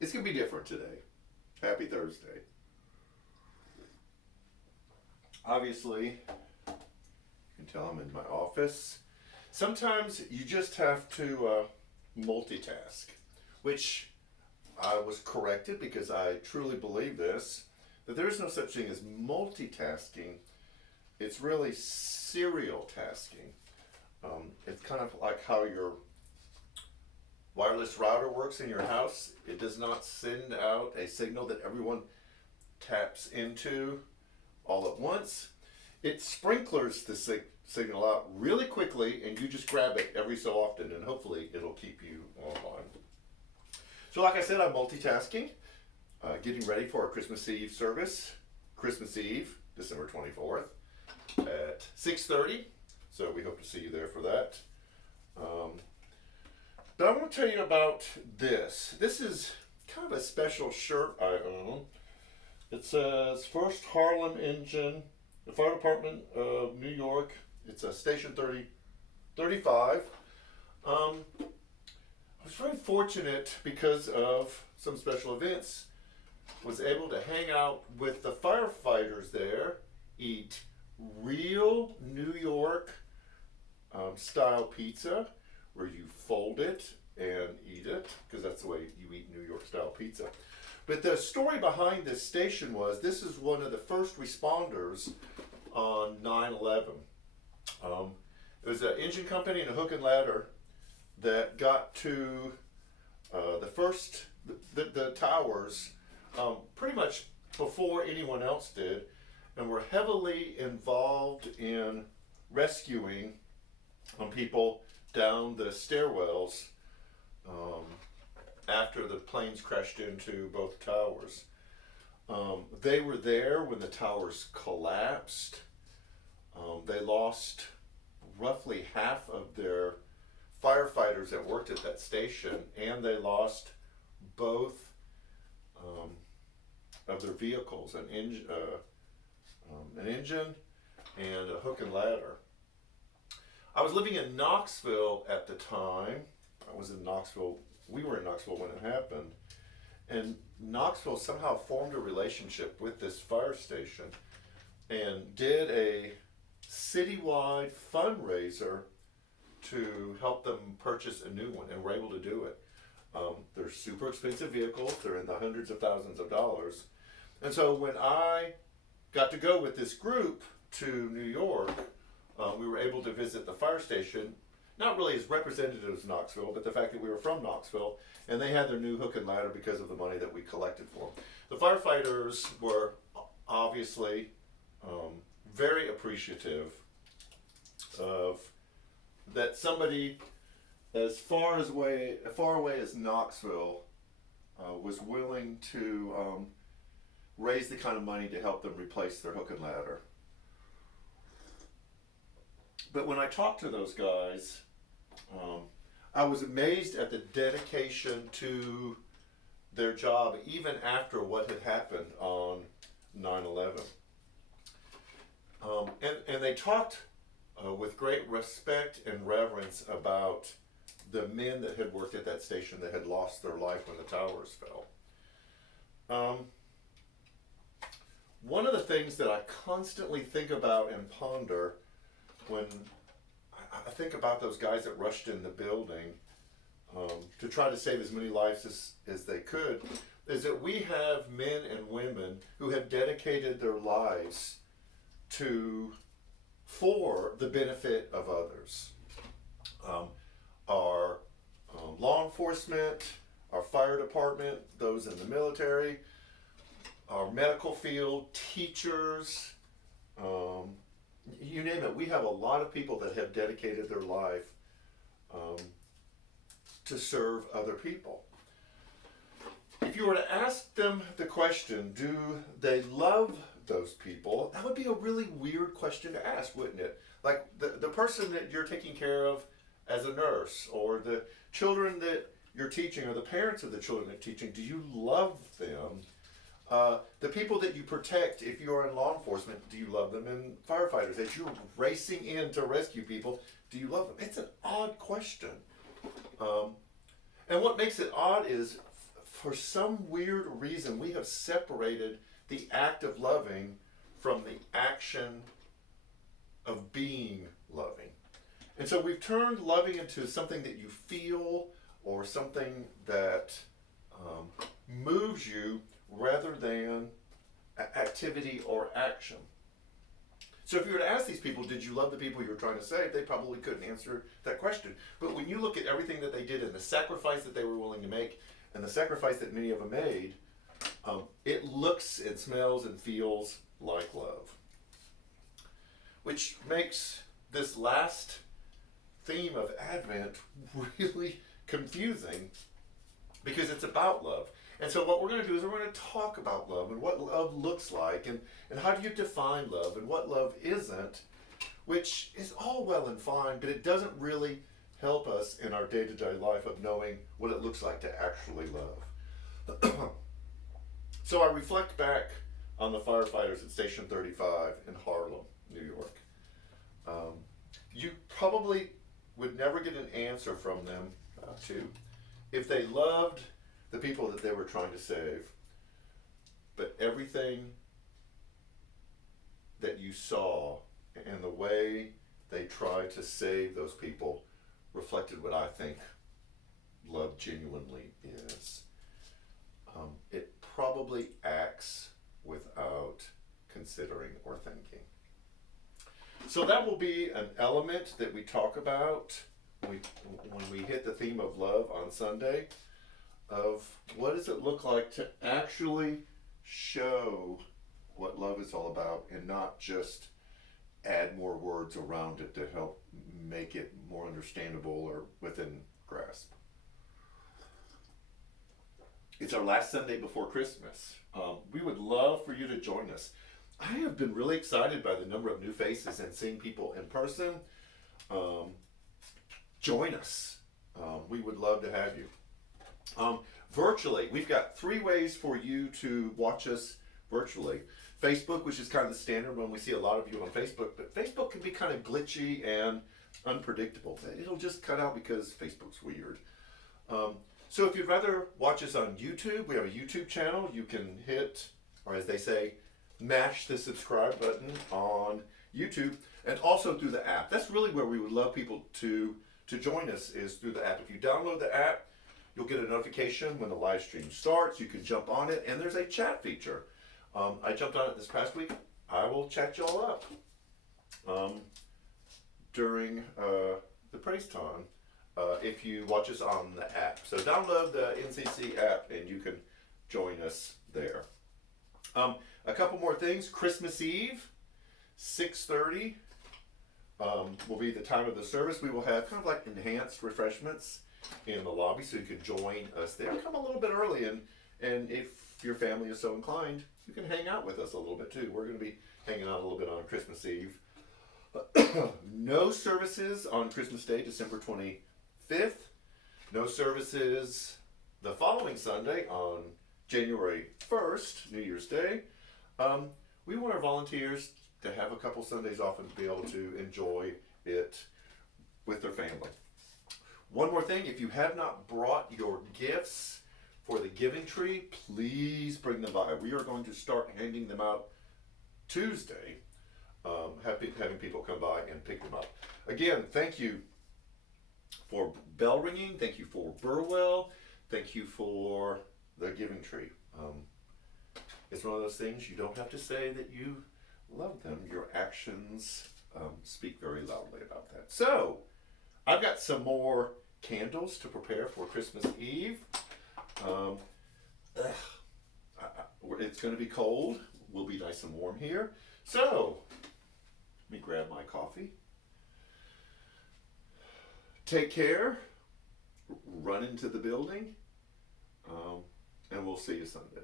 It's going to be different today. Happy Thursday. Obviously, you can tell I'm in my office. Sometimes you just have to multitask, which I was corrected because I truly believe this, that there is no such thing as multitasking. It's really serial tasking. It's kind of like how your wireless router works in your house. It does not send out a signal that everyone taps into all at once. It sprinklers the signal out really quickly, and you just grab it every so often, and hopefully it'll keep you online. So like I said, I'm multitasking, getting ready for a Christmas Eve service, Christmas Eve, December 24th at 6:30. So we hope to see you there for that. But I want to tell you about this. This is kind of a special shirt I own. It says First Harlem Engine, the Fire Department of New York. It's a Station 35. I was very fortunate because of some special events. Was able to hang out with the firefighters there, eat real New York style pizza, where you fold it and eat it, because that's the way you eat New York style pizza. But the story behind this station was this is one of the first responders on 9/11. It was an engine company and a hook and ladder that got to the towers pretty much before anyone else did, and were heavily involved in rescuing people down the stairwells after the planes crashed into both towers. They were there when the towers collapsed. They lost roughly half of their firefighters that worked at that station, and they lost both of their vehicles, an engine and a hook and ladder. I was living in Knoxville at the time. I was in Knoxville. We were in Knoxville when it happened. And Knoxville somehow formed a relationship with this fire station and did a citywide fundraiser to help them purchase a new one, and were able to do it. They're super expensive vehicles. They're in the hundreds of thousands of dollars. And so when I got to go with this group to New York, we were able to visit the fire station, not really as representatives of Knoxville, but the fact that we were from Knoxville, and they had their new hook and ladder because of the money that we collected for them. The firefighters were obviously very appreciative of that somebody as far away as Knoxville was willing to raise the kind of money to help them replace their hook and ladder. But when I talked to those guys, I was amazed at the dedication to their job even after what had happened on 9/11. And they talked with great respect and reverence about the men that had worked at that station that had lost their life when the towers fell. One of the things that I constantly think about and ponder when I think about those guys that rushed in the building to try to save as many lives as they could, is that we have men and women who have dedicated their lives for the benefit of others. Our law enforcement, our fire department, those in the military, our medical field, teachers, you name it. We have a lot of people that have dedicated their life to serve other people. If you were to ask them the question, do they love those people? That would be a really weird question to ask, wouldn't it? Like the person that you're taking care of as a nurse, or the children that you're teaching, or the parents of the children that you're teaching, do you love them? The people that you protect, if you're in law enforcement, do you love them? And firefighters, as you're racing in to rescue people, do you love them? It's an odd question. And what makes it odd is for some weird reason, we have separated the act of loving from the action of being loving. And so we've turned loving into something that you feel or something that moves you rather than activity or action. So if you were to ask these people, did you love the people you were trying to save, they probably couldn't answer that question. But when you look at everything that they did and the sacrifice that they were willing to make and the sacrifice that many of them made, it looks, it smells, and feels like love. Which makes this last theme of Advent really confusing because it's about love. And so what we're going to do is we're going to talk about love and what love looks like and how do you define love and what love isn't, which is all well and fine, but it doesn't really help us in our day-to-day life of knowing what it looks like to actually love. So I reflect back on the firefighters at Station 35 in Harlem, New York. You probably would never get an answer from them to if they loved the people that they were trying to save, but everything that you saw and the way they tried to save those people reflected what I think love genuinely is. It probably acts without considering or thinking. So that will be an element that we talk about when we hit the theme of love on Sunday, of what does it look like to actually show what love is all about and not just add more words around it to help make it more understandable or within grasp. It's our last Sunday before Christmas. We would love for you to join us. I have been really excited by the number of new faces and seeing people in person. Join us. We would love to have you. Virtually, we've got 3 ways for you to watch us virtually. Facebook, which is kind of the standard when we see a lot of you on Facebook, but Facebook can be kind of glitchy and unpredictable. It'll just cut out because Facebook's weird. So if you'd rather watch us on YouTube, we have a YouTube channel. You can hit, or as they say, mash the subscribe button on YouTube and also through the app. That's really where we would love people to join us, is through the app. If you download the app, you'll get a notification when the live stream starts. You can jump on it, and there's a chat feature. I jumped on it this past week. I will chat y'all up during the praise time if you watch us on the app. So download the NCC app, and you can join us there. A couple more things. Christmas Eve, 6:30 will be the time of the service. We will have kind of like enhanced refreshments in the lobby, so you can join us there. Come a little bit early, and if your family is so inclined, you can hang out with us a little bit too. We're going to be hanging out a little bit on Christmas Eve. No services on Christmas Day, December 25th. No services the following Sunday on January 1st, New Year's Day. We want our volunteers to have a couple Sundays off and to be able to enjoy it with their family. One more thing, if you have not brought your gifts for the giving tree, please bring them by. We are going to start handing them out Tuesday, having people come by and pick them up. Again, thank you for bell ringing. Thank you for Burwell. Thank you for the giving tree. It's one of those things you don't have to say that you love them. Your actions speak very loudly about that. So, I've got some more candles to prepare for Christmas Eve. It's going to be cold. We'll be nice and warm here. So, let me grab my coffee. Take care. Run into the building. And we'll see you Sunday.